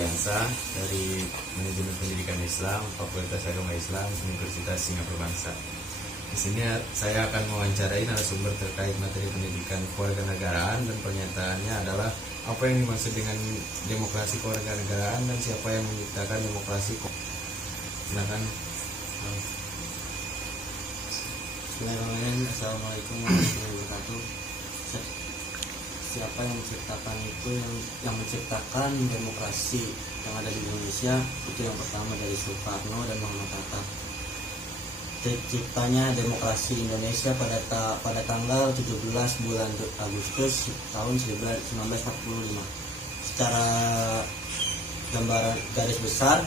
Ardiansa dari Manajemen Pendidikan Islam, Fakultas Agama Islam, Universitas Singapura Bangsa. Di sini saya akan mewawancarai narasumber terkait materi pendidikan kewarganegaraan, dan pernyataannya adalah apa yang dimaksud dengan demokrasi kewarganegaraan dan siapa yang menciptakan demokrasi. Silakan. Bismillahirrahmanirrahim. Assalamualaikum warahmatullahi wabarakatuh. Siapa yang menciptakan itu? Yang menciptakan demokrasi yang ada di Indonesia itu yang pertama dari Soekarno dan Muhammad Hatta. Terciptanya demokrasi Indonesia pada tanggal 17 bulan Agustus tahun 1945. Secara gambaran garis besar,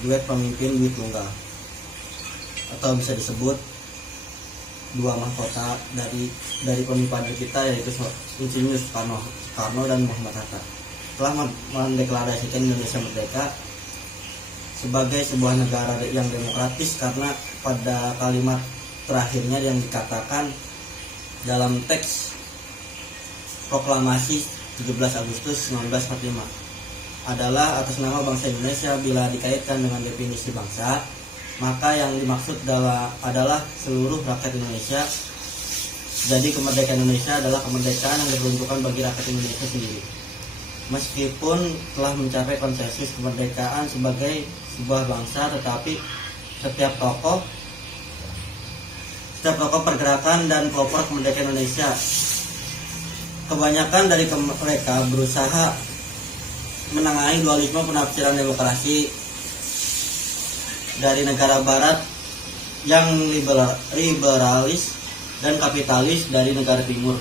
duet pemimpin duit tunggal, atau bisa disebut dua mahkota dari pemimpin kita, yaitu Insinyur Soekarno dan Muhammad Hatta, telah mendeklarasikan Indonesia merdeka sebagai sebuah negara yang demokratis, karena pada kalimat terakhirnya yang dikatakan dalam teks proklamasi 17 Agustus 1945 adalah atas nama bangsa Indonesia. Bila dikaitkan dengan definisi bangsa, maka yang dimaksud adalah seluruh rakyat Indonesia. Jadi kemerdekaan Indonesia adalah kemerdekaan yang diperuntukkan bagi rakyat Indonesia sendiri. Meskipun telah mencapai konsensus kemerdekaan sebagai sebuah bangsa, tetapi setiap tokoh pergerakan dan pelopor kemerdekaan Indonesia, kebanyakan dari mereka berusaha menengahi dualisme penafsiran demokrasi dari negara barat yang liberalis dan kapitalis dari negara timur,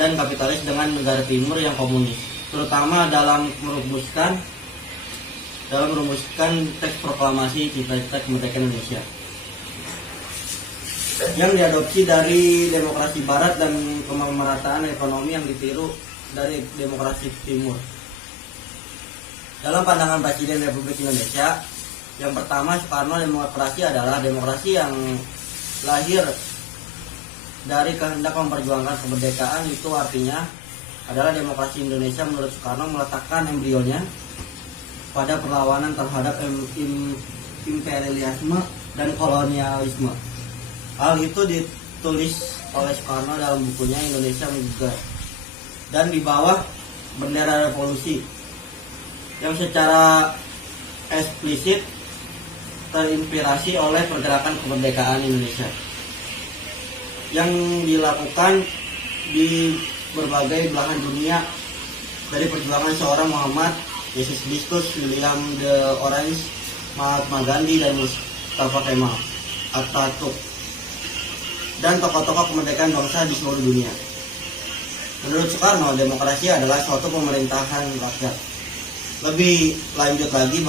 dan kapitalis dengan negara timur yang komunis, terutama dalam merumuskan teks proklamasi cita-cita kemerdekaan Indonesia yang diadopsi dari demokrasi barat dan pemerataan ekonomi yang ditiru dari demokrasi timur. Dalam pandangan Presiden Republik Indonesia yang pertama, Soekarno, demokrasi adalah demokrasi yang lahir dari kehendak memperjuangkan kemerdekaan. Itu artinya adalah demokrasi Indonesia menurut Soekarno meletakkan embrionya pada perlawanan terhadap imperialisme dan kolonialisme. Hal itu ditulis oleh Soekarno dalam bukunya Indonesia Menggugah, dan di bawah bendera revolusi yang secara eksplisit terinspirasi oleh pergerakan kemerdekaan Indonesia yang dilakukan di berbagai belahan dunia, dari perjuangan seorang Muhammad Yesus Kristus, William the Orange, Mahatma Gandhi, dan Mustafa Kemal Atatürk, dan tokoh-tokoh kemerdekaan bangsa di seluruh dunia. Menurut Soekarno, demokrasi adalah suatu pemerintahan rakyat. Lebih lanjut lagi,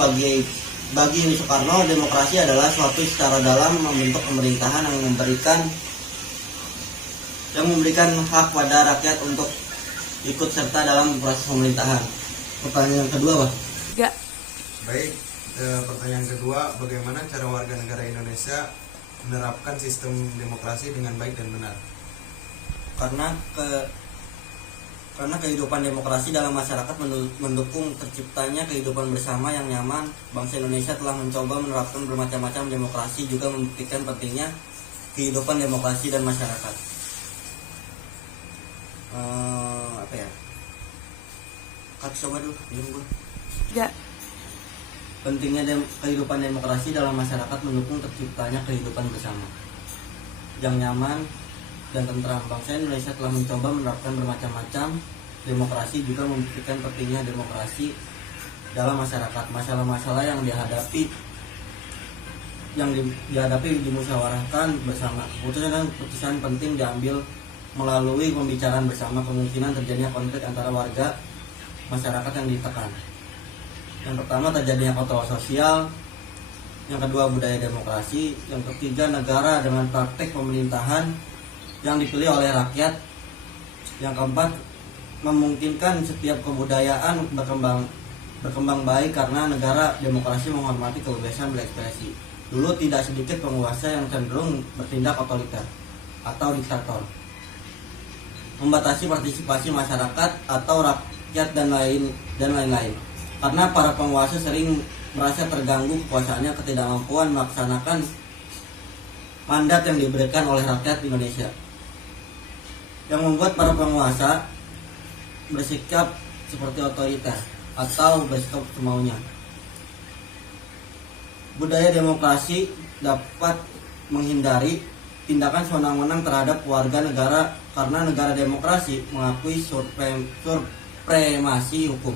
bagi Soekarno, demokrasi adalah suatu secara dalam membentuk pemerintahan yang memberikan hak pada rakyat untuk ikut serta dalam proses pemerintahan. Pertanyaan kedua, Pak? Enggak. Baik, pertanyaan kedua, bagaimana cara warga negara Indonesia menerapkan sistem demokrasi dengan baik dan benar? Karena kehidupan demokrasi dalam masyarakat mendukung terciptanya kehidupan bersama yang nyaman, bangsa Indonesia telah mencoba menerapkan bermacam-macam demokrasi, juga membuktikan pentingnya kehidupan demokrasi dan masyarakat. Coba dulu, Enggak. Pentingnya kehidupan demokrasi dalam masyarakat mendukung terciptanya kehidupan bersama yang nyaman dan tentram. Bangsa Indonesia telah mencoba menerapkan bermacam-macam demokrasi, juga membuktikan pentingnya demokrasi dalam masyarakat. Masalah-masalah yang dihadapi dimusyawarahkan bersama. Keputusan penting diambil melalui pembicaraan bersama. Kemungkinan terjadinya konflik antara warga masyarakat yang ditekan. Yang pertama, terjadinya kontrol sosial. Yang kedua, budaya demokrasi. Yang ketiga, negara dengan praktek pemerintahan yang dipilih oleh rakyat. Yang keempat, memungkinkan setiap kebudayaan berkembang baik karena negara demokrasi menghormati kebebasan berekspresi. Dulu tidak sedikit penguasa yang cenderung bertindak otoriter atau diktator, membatasi partisipasi masyarakat atau rakyat dan lain-lain. Karena para penguasa sering merasa terganggu kekuasaannya ketidakmampuan melaksanakan mandat yang diberikan oleh rakyat Indonesia, yang membuat para penguasa bersikap seperti otoriter atau bersikap semaunya. Budaya demokrasi dapat menghindari tindakan sewenang-wenang terhadap warga negara karena negara demokrasi mengakui supremasi hukum.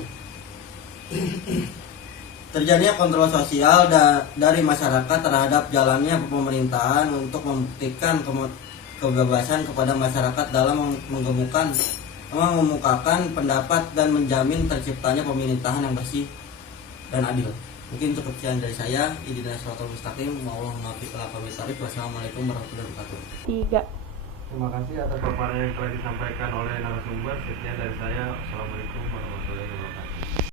Terjadinya kontrol sosial dari masyarakat terhadap jalannya pemerintahan untuk membuktikan kebebasan kepada masyarakat dalam mengemukakan pendapat dan menjamin terciptanya pemerintahan yang bersih dan adil. Mungkin cukup sekian dari saya. Ihdinas siratal mustaqim. Wassalamualaikum warahmatullahi wabarakatuh. 3. Terima kasih atas paparan yang telah disampaikan oleh narasumber. Sekian dari saya. Assalamualaikum warahmatullahi wabarakatuh.